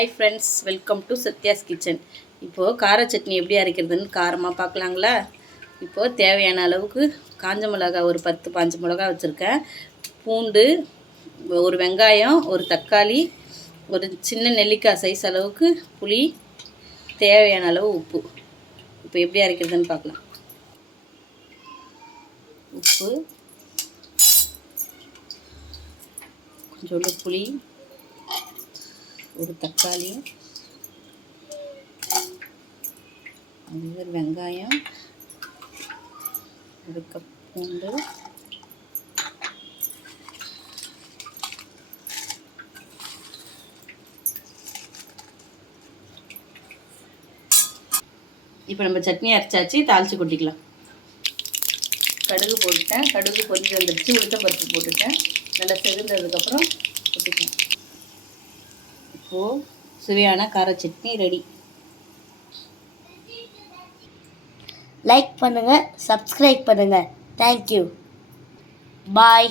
Hi friends welcome to Sathya's kitchen இப்போது கார சட்னி எப்படி அரைக்கிறதுன்னு காரமாக பார்க்கலாங்களா? இப்போது தேவையான அளவுக்கு காஞ்ச மிளகா ஒரு பத்து பாஞ்சு மிளகா வச்சுருக்கேன். பூண்டு ஒரு வெங்காயம் ஒரு தக்காளி ஒரு சின்ன நெல்லிக்காய் சைஸ் அளவுக்கு புளி தேவையான அளவு உப்பு. இப்போ எப்படி அரைக்கிறதுன்னு பார்க்கலாம். உப்பு கொஞ்சோண்டு புளி ஒரு தக்காளி ஒரு வெங்காயம் ஒரு கப் பூண்டு இப்போ நம்ம சட்னி அரைச்சாச்சு தாளித்து கொட்டிக்கலாம். கடுகு போட்டுட்டேன். கடுகு பொரிஞ்சு வந்துடுச்சு உளுத்தம் பருப்பு போட்டுட்டேன். நல்லா செதுந்ததுக்கப்புறம் கொட்டிக்கலாம். இப்போது சுவையான கார சட்னி ரெடி லைக் பண்ணுங்கள் சப்ஸ்கிரைப் பண்ணுங்கள் தேங்க்யூ பாய்